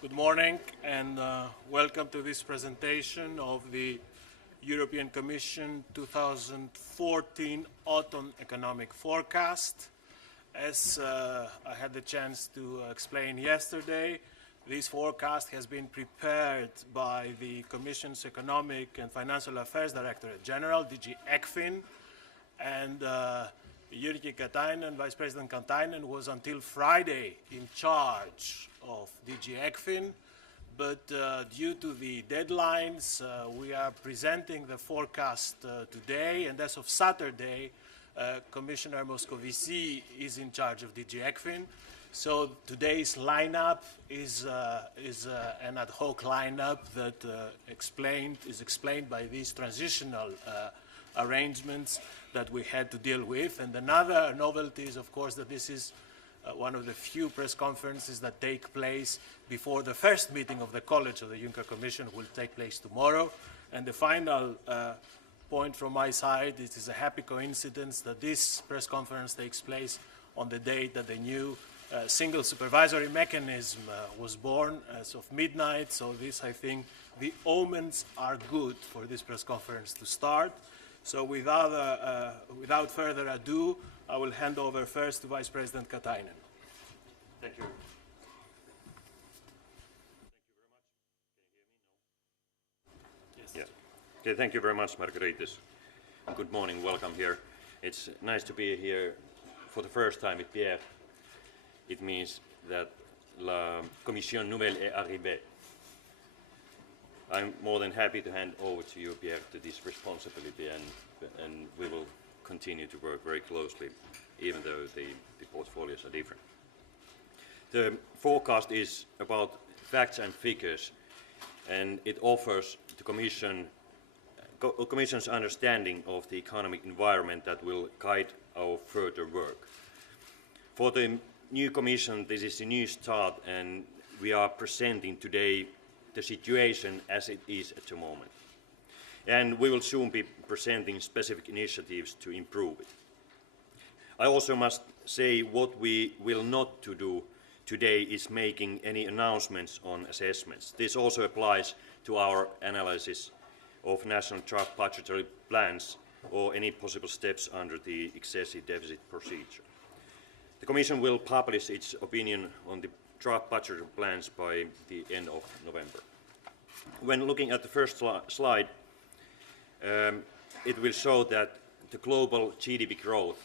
Good morning and welcome to this presentation of the European Commission 2014 Autumn Economic Forecast. As I had the chance to explain yesterday, this forecast has been prepared by the Commission's Economic and Financial Affairs Directorate General, DG ECFIN, and Jyrki Katainen, Vice President Katainen, was until Friday in charge of DG ECFIN, but due to the deadlines, we are presenting the forecast today, and as of Saturday, Commissioner Moscovici is in charge of DG ECFIN. So today's lineup is an ad hoc lineup that is explained by these transitional arrangements that we had to deal with. And another novelty is, of course, that this is one of the few press conferences that take place before the first meeting of the College of the Juncker Commission will take place tomorrow. And the final point from my side, it is a happy coincidence that this press conference takes place on the date that the new single supervisory mechanism was born as of midnight. So this, I think, the omens are good for this press conference to start. So without further ado, I will hand over first to Vice President Katainen. Thank you. Yes. Yeah. Okay, thank you very much, Margaritis. Good morning, welcome here. It's nice to be here for the first time with Pierre. It means that la Commission nouvelle est arrivée. I'm more than happy to hand over to you, Pierre, to this responsibility, and we will continue to work very closely, even though the portfolios are different. The forecast is about facts and figures, and it offers the Commission's understanding of the economic environment that will guide our further work. For the new Commission, this is a new start, and we are presenting today the situation as it is at the moment. And we will soon be presenting specific initiatives to improve it. I also must say what we will not to do today is making any announcements on assessments. This also applies to our analysis of national draft budgetary plans or any possible steps under the excessive deficit procedure. The Commission will publish its opinion on the draft budgetary plans by the end of November. When looking at the first slide, it will show that the global GDP growth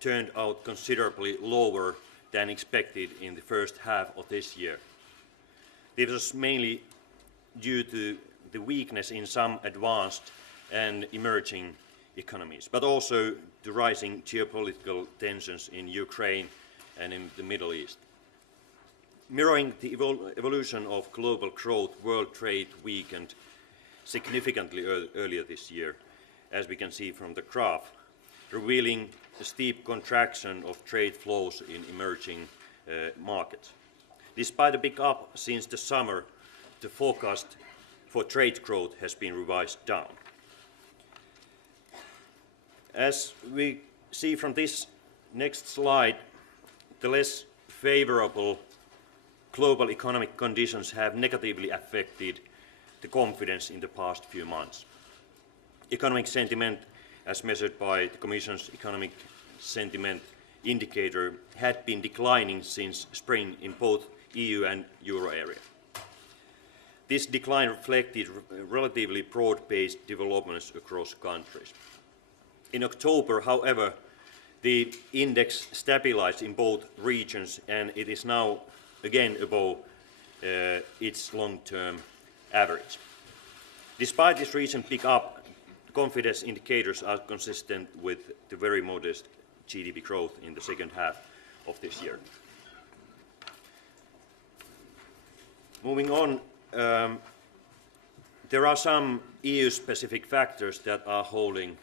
turned out considerably lower than expected in the first half of this year. This was mainly due to the weakness in some advanced and emerging economies, but also the rising geopolitical tensions in Ukraine and in the Middle East. Mirroring the evolution of global growth, world trade weakened significantly earlier this year, as we can see from the graph, revealing a steep contraction of trade flows in emerging markets. Despite a big up since the summer, the forecast for trade growth has been revised down. As we see from this next slide, the less favorable global economic conditions have negatively affected the confidence in the past few months. Economic sentiment, as measured by the Commission's Economic Sentiment Indicator, had been declining since spring in both EU and Euro area. This decline reflected relatively broad-based developments across countries. In October, however, the index stabilized in both regions, and it is now again above its long-term average. Despite this recent pick-up, confidence indicators are consistent with the very modest GDP growth in the second half of this year. Moving on, there are some EU-specific factors that are holding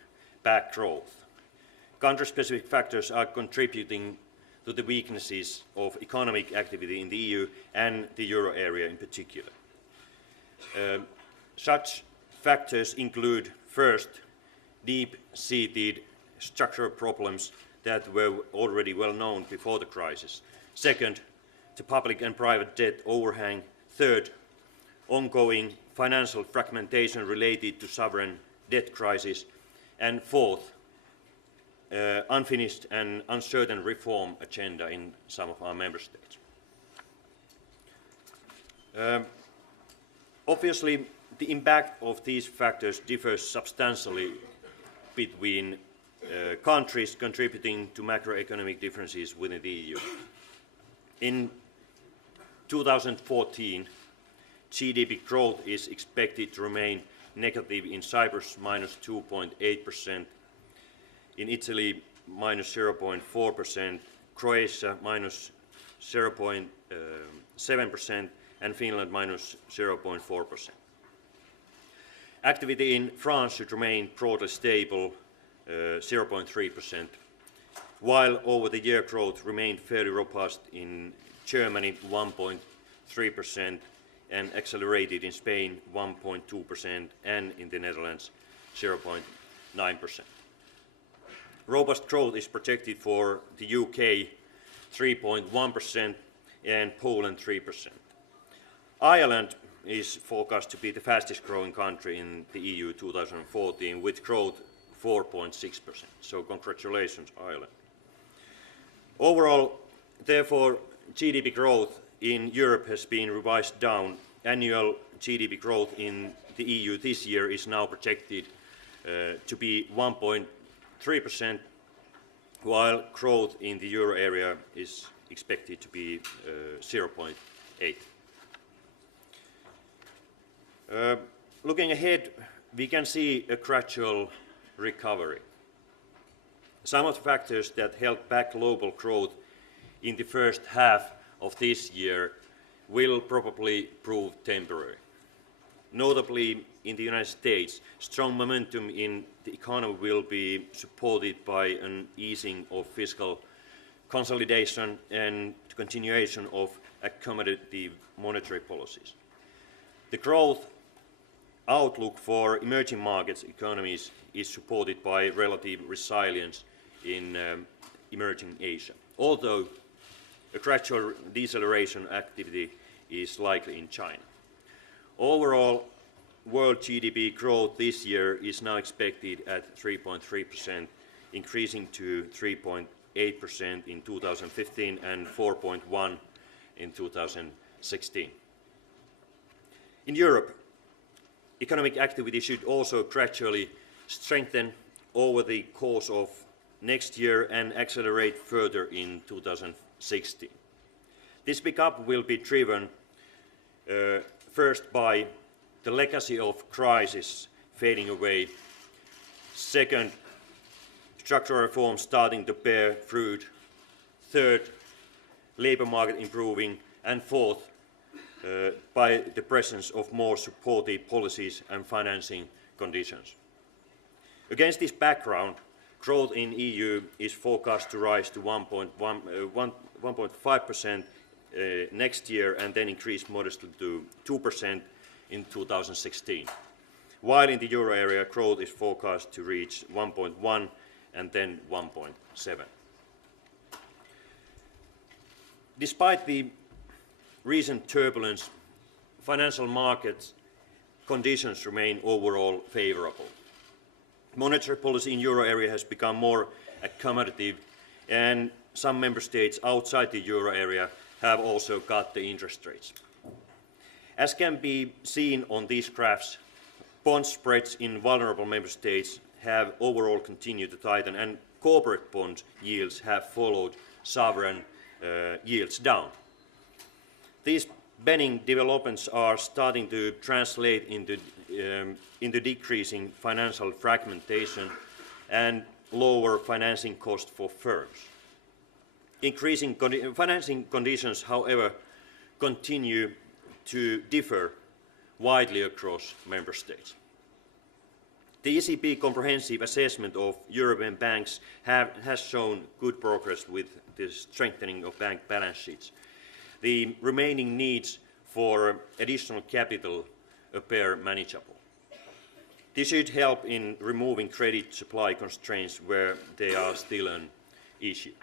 back growth. Country-specific factors are contributing to the weaknesses of economic activity in the EU and the Euro area in particular. Such factors include, first, deep-seated structural problems that were already well known before the crisis. Second, the public and private debt overhang. Third, ongoing financial fragmentation related to sovereign debt crisis. And fourth, unfinished and uncertain reform agenda in some of our member states. Obviously, the impact of these factors differs substantially between countries contributing to macroeconomic differences within the EU. In 2014, GDP growth is expected to remain negative in Cyprus -2.8%, in Italy -0.4%, Croatia -0.7%, and Finland -0.4%. Activity in France should remain broadly stable, 0.3%, while over the year growth remained fairly robust in Germany 1.3% and accelerated in Spain 1.2% and in the Netherlands 0.9%. Robust growth is projected for the UK 3.1% and Poland 3%. Ireland is forecast to be the fastest growing country in the EU 2014 with growth 4.6%. So congratulations, Ireland. Overall, therefore, GDP growth in Europe has been revised down. Annual GDP growth in the EU this year is now projected to be 1.3%, while growth in the euro area is expected to be 0.8%. Looking ahead, we can see a gradual recovery. Some of the factors that held back global growth in the first half of this year will probably prove temporary. Notably, in the United States, strong momentum in the economy will be supported by an easing of fiscal consolidation and the continuation of accommodative monetary policies. The growth outlook for emerging markets economies is supported by relative resilience in emerging Asia, although a gradual deceleration activity is likely in China. Overall, world GDP growth this year is now expected at 3.3%, increasing to 3.8% in 2015 and 4.1% in 2016. In Europe, economic activity should also gradually strengthen over the course of next year and accelerate further in 2016. This pickup will be driven first by the legacy of crisis fading away, second, structural reforms starting to bear fruit, third, labour market improving, and fourth, by the presence of more supportive policies and financing conditions. Against this background, growth in EU is forecast to rise to 1.5% next year and then increase modestly to 2% in 2016. While in the euro area, growth is forecast to reach 1.1% and then 1.7%. Despite the recent turbulence, financial market conditions remain overall favorable. Monetary policy in euro area has become more accommodative, and some member states outside the euro area have also cut the interest rates. As can be seen on these graphs, bond spreads in vulnerable member states have overall continued to tighten, and corporate bond yields have followed sovereign yields down. These benign developments are starting to translate into decreasing financial fragmentation and lower financing costs for firms. Increasing financing conditions, however, continue to differ widely across member states. The ECB comprehensive assessment of European banks has shown good progress with the strengthening of bank balance sheets. The remaining needs for additional capital appear manageable. This should help in removing credit supply constraints where they are still an issue.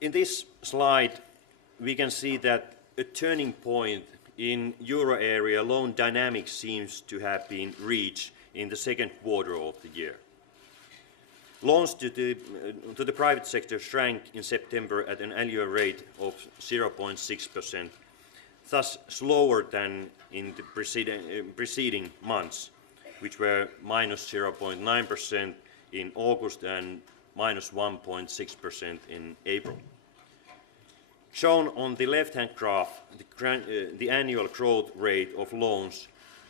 In this slide, we can see that a turning point in euro area loan dynamics seems to have been reached in the second quarter of the year. Loans to the private sector shrank in September at an annual rate of 0.6%, thus slower than in the preceding months, which were minus 0.9% in August and minus 1.6% in April. Shown on the left-hand graph, the annual growth rate of loans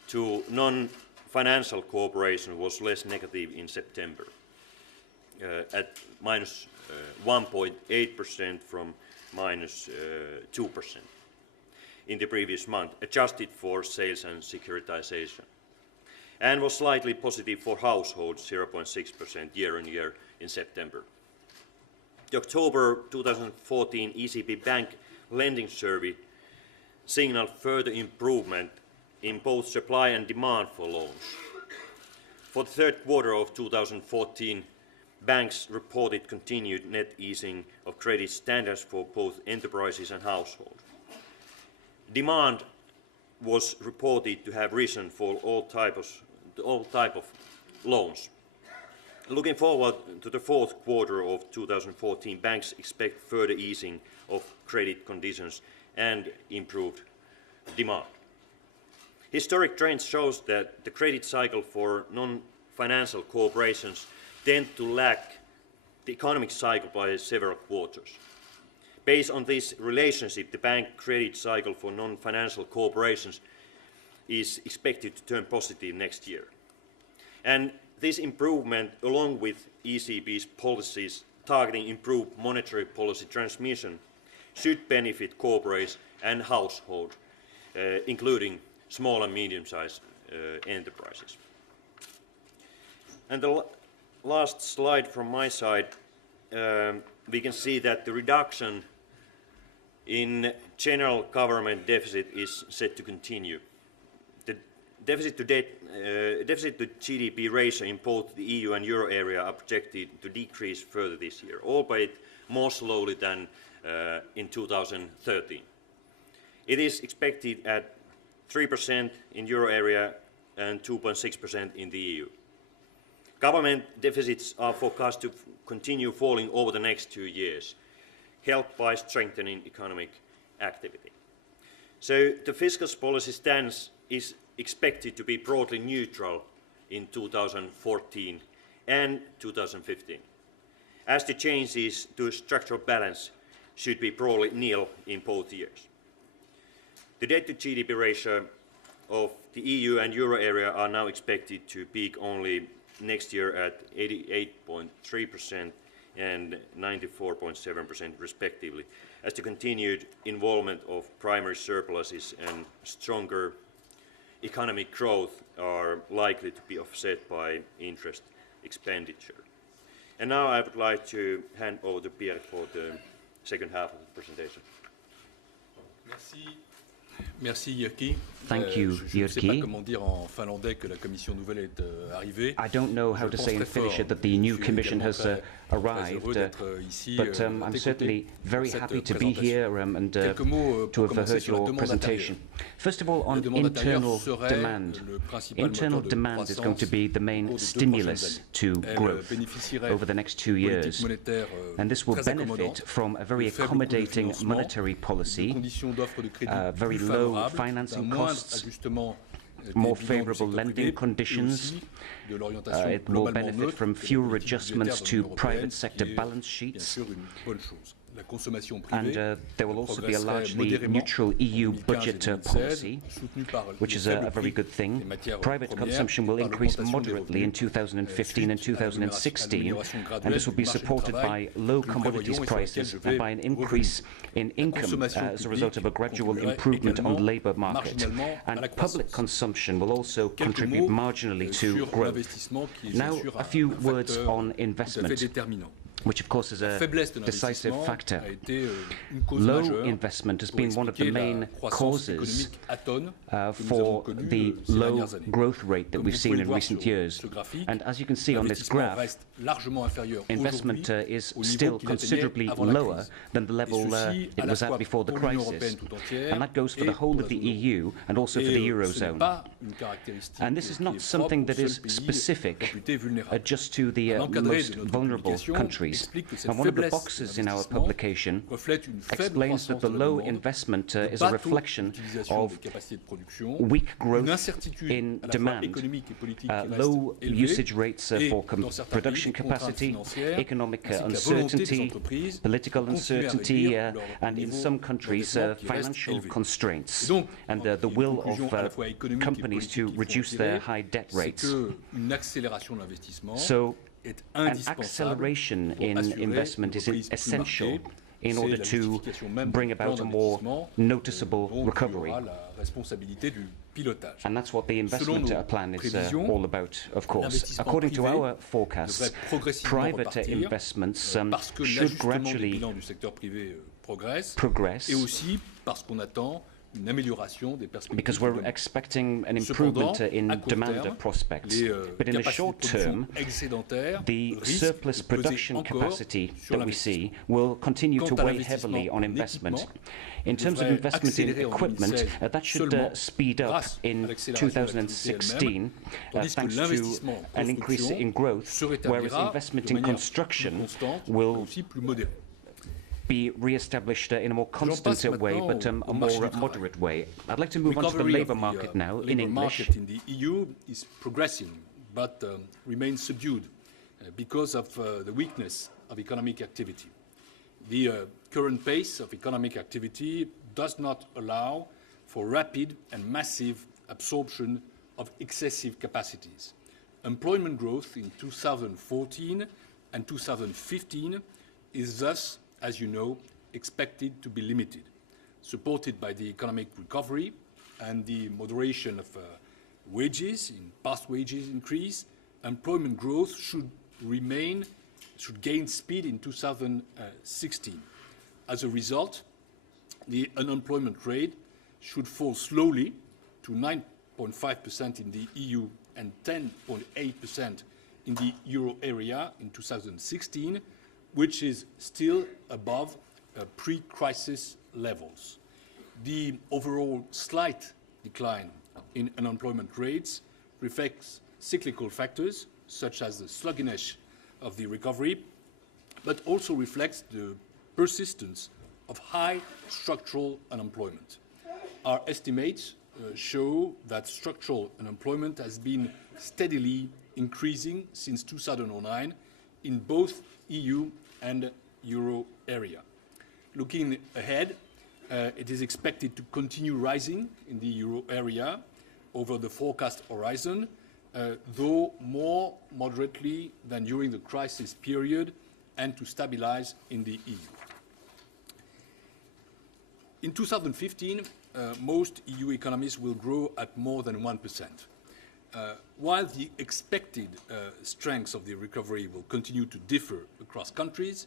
to non-financial corporations was less negative in September, at minus 1.8% from minus 2% in the previous month, adjusted for sales and securitization, and was slightly positive for households, 0.6% year-on-year in September. The October 2014 ECB Bank Lending Survey signaled further improvement in both supply and demand for loans. For the third quarter of 2014, banks reported continued net easing of credit standards for both enterprises and households. Demand was reported to have risen for all type of loans. Looking forward to the fourth quarter of 2014, banks expect further easing of credit conditions and improved demand. Historic trends shows that the credit cycle for non-financial corporations tend to lag the economic cycle by several quarters. Based on this relationship, the bank credit cycle for non-financial corporations is expected to turn positive next year. And this improvement, along with ECB's policies targeting improved monetary policy transmission, should benefit corporates and households, including small and medium-sized enterprises. And the last slide from my side, we can see that the reduction in general government deficit is set to continue. The deficit to GDP ratio in both the EU and euro area are projected to decrease further this year, albeit more slowly than in 2013. It is expected at 3% in euro area and 2.6% in the EU. Government deficits are forecast to continue falling over the next 2 years, helped by strengthening economic activity. So the fiscal policy stance is expected to be broadly neutral in 2014 and 2015, as the changes to structural balance should be broadly nil in both years. The debt to GDP ratio of the EU and euro area are now expected to peak only next year at 88.3% and 94.7% respectively, as the continued involvement of primary surpluses and stronger economic growth are likely to be offset by interest expenditure. And now I would like to hand over to Pierre for the second half of the presentation. Merci Jyrki. Thank you, Je ne sais pas Jyrki. comment dire en finlandais que la commission nouvelle est arrivée. I don't know how to say in Finnish that the new commission has arrived, but I'm certainly very happy to be here and to have heard your presentation. First of all, on internal demand. Internal demand is going to be the main stimulus to growth over the next 2 years, and this will benefit from a very accommodating monetary policy, very low financing costs, more favorable lending conditions. It will benefit from fewer adjustments to private sector balance sheets. And there will also be a largely neutral EU budget policy, which is a very good thing. Private consumption will increase moderately in 2015 and 2016, and this will be supported by low commodities prices and by an increase in income as a result of a gradual improvement on the labour market. And public consumption will also contribute marginally to growth. Now, a few words on investment. which of course is a decisive factor. Low investment has been one of the main causes for the low growth rate that we've seen in recent years. And as you can see on this graph, investment is still considerably lower than the level it was at before the crisis. And that goes for the whole of the EU and also for the Eurozone. And this is not something that is specific just to the most vulnerable countries. And one of the boxes in our publication explains that the low investment is a reflection of weak growth in demand, low usage rates for production capacity, economic uncertainty, political uncertainty, and in some countries financial constraints, and the will of companies to reduce their high debt rates. So an acceleration in investment is essential in order to bring about a more noticeable recovery. And that's what the investment plan is all about, of course. According to our forecasts, private investments should gradually progress, because we're expecting an improvement in demand prospects. But in the short term, the surplus production capacity that we see will continue to weigh heavily on investment. In terms of investment in equipment, that should speed up in 2016 thanks to an increase in growth, whereas investment in construction will be re-established in a more constant way, but a more moderate way. I'd like to move on to the labour market now in English. The market in the EU is progressing, but remains subdued because of the weakness of economic activity. The current pace of economic activity does not allow for rapid and massive absorption of excessive capacities. Employment growth in 2014 and 2015 is thus, as you know, expected to be limited. Supported by the economic recovery and the moderation of wages in past wages increase, employment growth should gain speed in 2016. As a result, the unemployment rate should fall slowly to 9.5% in the EU and 10.8% in the euro area in 2016, which is still above pre-crisis levels. The overall slight decline in unemployment rates reflects cyclical factors such as the sluggishness of the recovery, but also reflects the persistence of high structural unemployment. Our estimates show that structural unemployment has been steadily increasing since 2009 in both EU and euro area. Looking ahead, it is expected to continue rising in the euro area over the forecast horizon, though more moderately than during the crisis period, and to stabilize in the EU. In 2015, most EU economies will grow at more than 1%. While the expected strengths of the recovery will continue to differ across countries,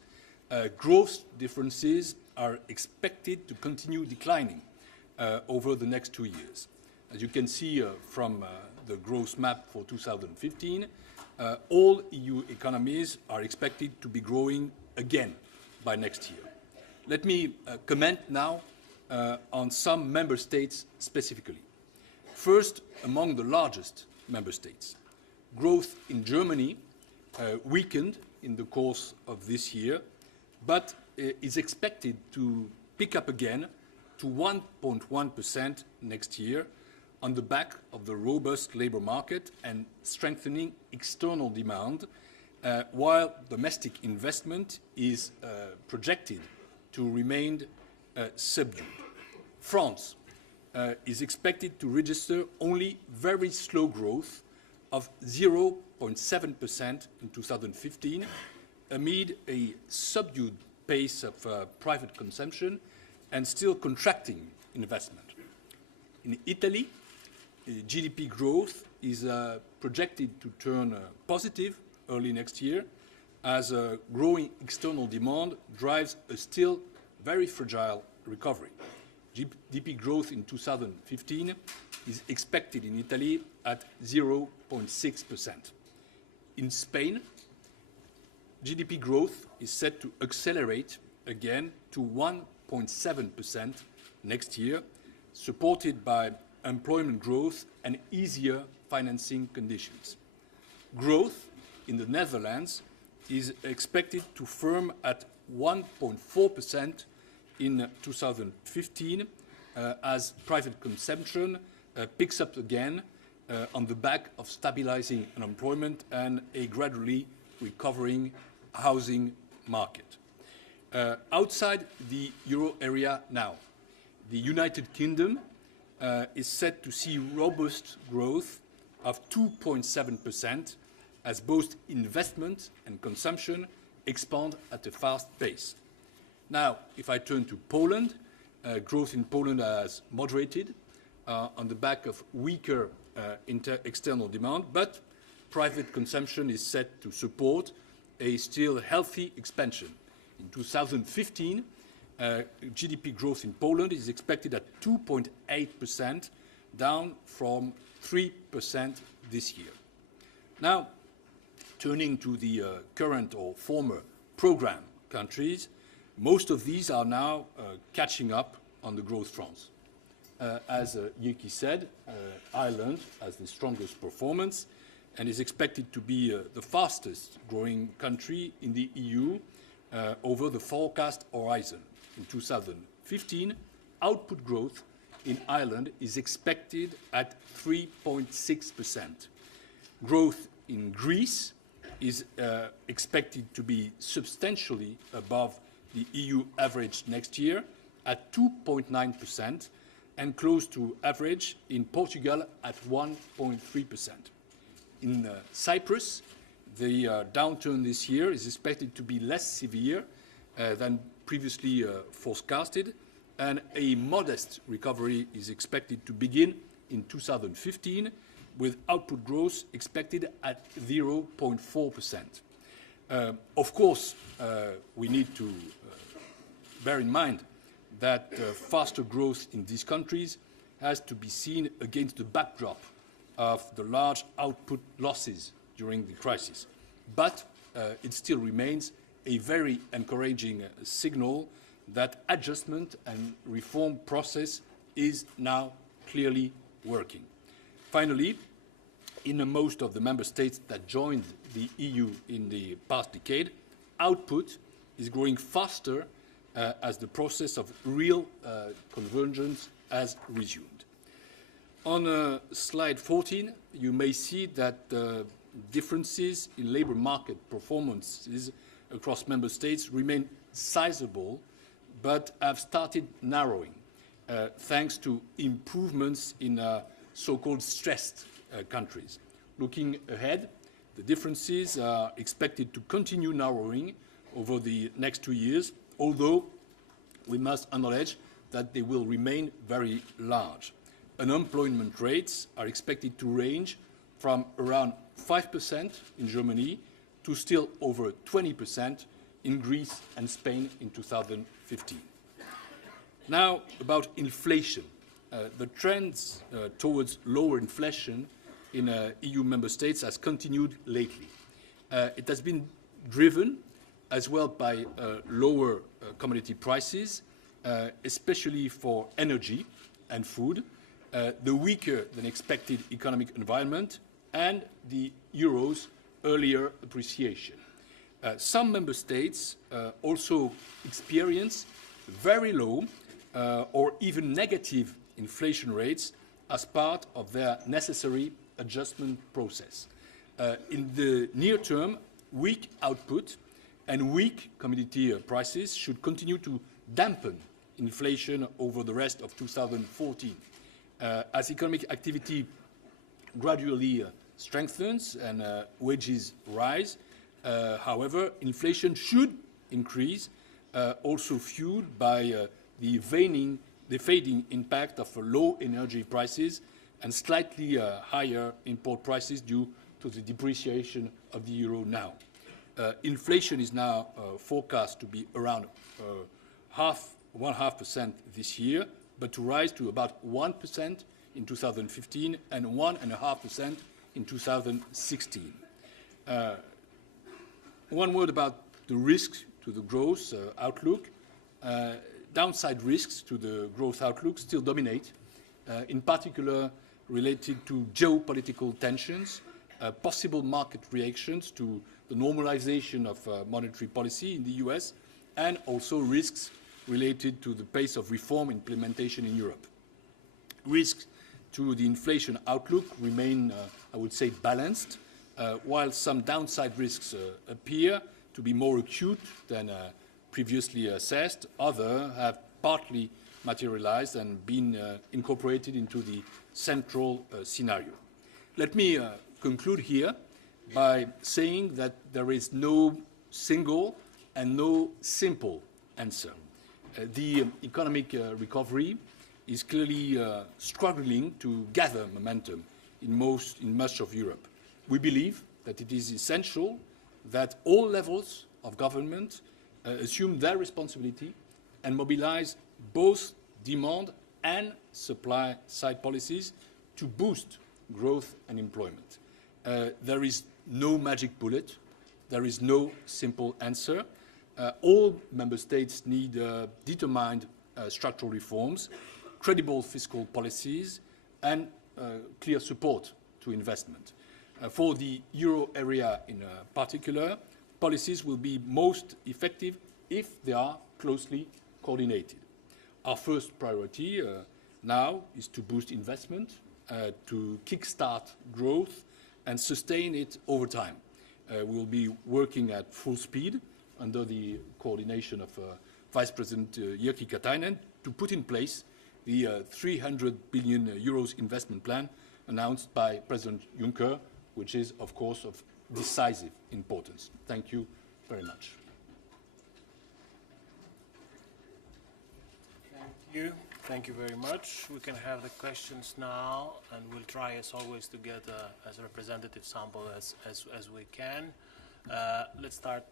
growth differences are expected to continue declining over the next 2 years. As you can see from the growth map for 2015, all EU economies are expected to be growing again by next year. Let me comment now on some member states specifically. First, among the largest member states, growth in Germany weakened in the course of this year, but is expected to pick up again to 1.1% next year on the back of the robust labour market and strengthening external demand, while domestic investment is projected to remain subdued. France is expected to register only very slow growth of 0.7% in 2015 amid a subdued pace of private consumption and still contracting investment. In Italy, GDP growth is projected to turn positive early next year, as a growing external demand drives a still very fragile recovery. GDP growth in 2015 is expected in Italy at 0.6%. In Spain, GDP growth is set to accelerate again to 1.7% next year, supported by employment growth and easier financing conditions. Growth in the Netherlands is expected to firm at 1.4% in 2015 as private consumption picks up again on the back of stabilizing unemployment and a gradually recovering housing market. Outside the euro area now, the United Kingdom is set to see robust growth of 2.7% as both investment and consumption expand at a fast pace. Now, if I turn to Poland, growth in Poland has moderated on the back of weaker external demand, but private consumption is set to support a still healthy expansion. In 2015, GDP growth in Poland is expected at 2.8%, down from 3% this year. Now, turning to the current or former program countries, most of these are now catching up on the growth fronts. As Jyrki said, Ireland has the strongest performance and is expected to be the fastest growing country in the EU over the forecast horizon. In 2015, output growth in Ireland is expected at 3.6%. Growth in Greece is expected to be substantially above the EU average next year at 2.9% and close to average in Portugal at 1.3%. In Cyprus, the downturn this year is expected to be less severe than previously forecasted, and a modest recovery is expected to begin in 2015, with output growth expected at 0.4%. Of course, we need to bear in mind that faster growth in these countries has to be seen against the backdrop of the large output losses during the crisis. But it still remains a very encouraging signal that adjustment and reform process is now clearly working. Finally, in most of the member states that joined the EU in the past decade, output is growing faster as the process of real convergence has resumed. On slide 14, you may see that differences in labour market performances across member states remain sizable, but have started narrowing, thanks to improvements in so-called stressed countries. Looking ahead, the differences are expected to continue narrowing over the next 2 years, although we must acknowledge that they will remain very large. Unemployment rates are expected to range from around 5% in Germany to still over 20% in Greece and Spain in 2015. Now, about inflation. The trends towards lower inflation in EU member states has continued lately. It has been driven as well by lower commodity prices, especially for energy and food, the weaker than expected economic environment, and the euro's earlier appreciation. Some member states also experience very low or even negative inflation rates as part of their necessary adjustment process. In the near term, weak output and weak commodity prices should continue to dampen inflation over the rest of 2014. As economic activity gradually strengthens and wages rise, however, inflation should increase, also fueled by the fading impact of low energy prices and slightly higher import prices due to the depreciation of the euro now. inflation is now forecast to be around 1.5% this year, but to rise to about 1% in 2015 and 1.5% in 2016. One word about the risks to the growth outlook. Downside risks to the growth outlook still dominate, in particular related to geopolitical tensions, possible market reactions to the normalization of monetary policy in the US, and also risks related to the pace of reform implementation in Europe. Risks to the inflation outlook remain, I would say, balanced, while some downside risks appear to be more acute than previously assessed. Others have partly materialized and been incorporated into the central scenario. Let me conclude here by saying that there is no single and no simple answer. The economic recovery is clearly struggling to gather momentum in much of Europe. We believe that it is essential that all levels of government assume their responsibility and mobilize both demand and supply side policies to boost growth and employment. There is no magic bullet. There is no simple answer. All member states need determined structural reforms, credible fiscal policies, and clear support to investment. For the euro area in particular, policies will be most effective if they are closely coordinated. Our first priority now is to boost investment, to kickstart growth, and sustain it over time. We will be working at full speed under the coordination of Vice President Jyrki Katainen to put in place the 300 billion euros investment plan announced by President Juncker, which is, of course, of decisive importance. Thank you very much. Thank you. Thank you very much. We can have the questions now, and we'll try, as always, to get as representative sample as we can. Let's start.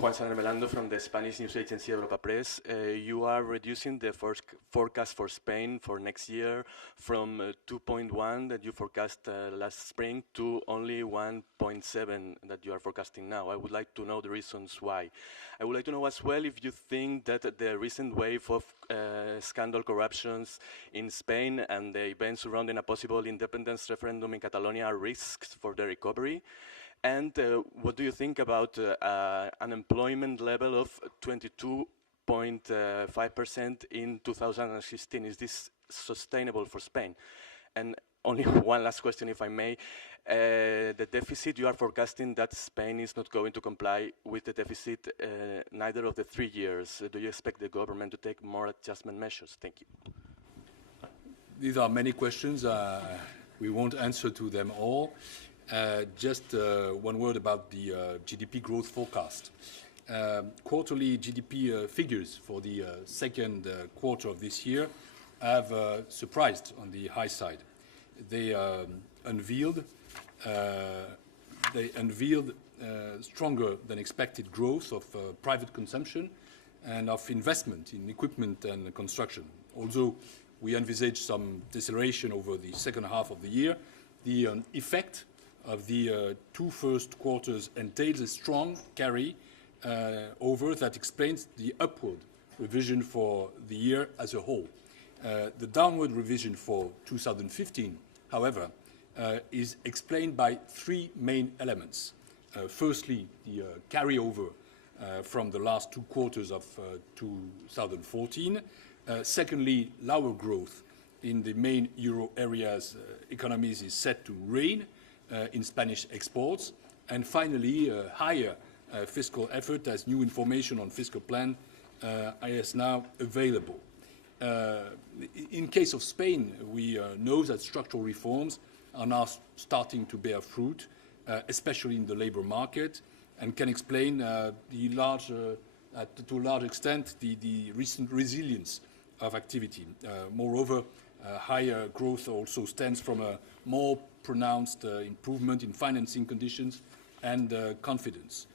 Juan Sander Melando from the Spanish news agency Europa Press. You are reducing the forecast for Spain for next year from 2.1 that you forecast last spring to only 1.7 that you are forecasting now. I would like to know the reasons why. I would like to know as well if you think that the recent wave of scandal corruptions in Spain and the events surrounding a possible independence referendum in Catalonia are risks for the recovery. And what do you think about unemployment level of 22.5% in 2016? Is this sustainable for Spain? And only one last question, if I may. The deficit, you are forecasting that Spain is not going to comply with the deficit neither of the 3 years. Do you expect the government to take more adjustment measures? Thank you. These are many questions. We won't answer to them all. Just one word about the GDP growth forecast. Quarterly GDP figures for the second quarter of this year have surprised on the high side. They unveiled stronger than expected growth of private consumption and of investment in equipment and construction. Although we envisage some deceleration over the second half of the year, the effect of the two first quarters entails a strong carry over that explains the upward revision for the year as a whole. The downward revision for 2015, however, is explained by three main elements. Firstly, the carryover from the last two quarters of 2014. Secondly, lower growth in the main euro area's economies is set to rein in Spanish exports, and finally, higher fiscal effort as new information on fiscal plan is now available. In case of Spain, we know that structural reforms are now starting to bear fruit, especially in the labor market, and can explain to a large extent the recent resilience of activity. Moreover, higher growth also stems from a more pronounced improvement in financing conditions and confidence.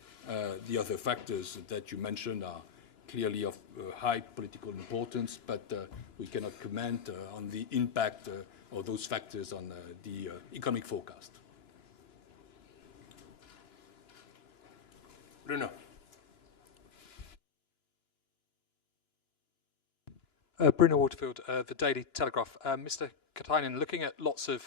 The other factors that you mentioned are clearly of high political importance, but we cannot comment on the impact of those factors on the economic forecast. Bruno. Bruno Waterfield, the Daily Telegraph. Mr. Katainen, looking at lots of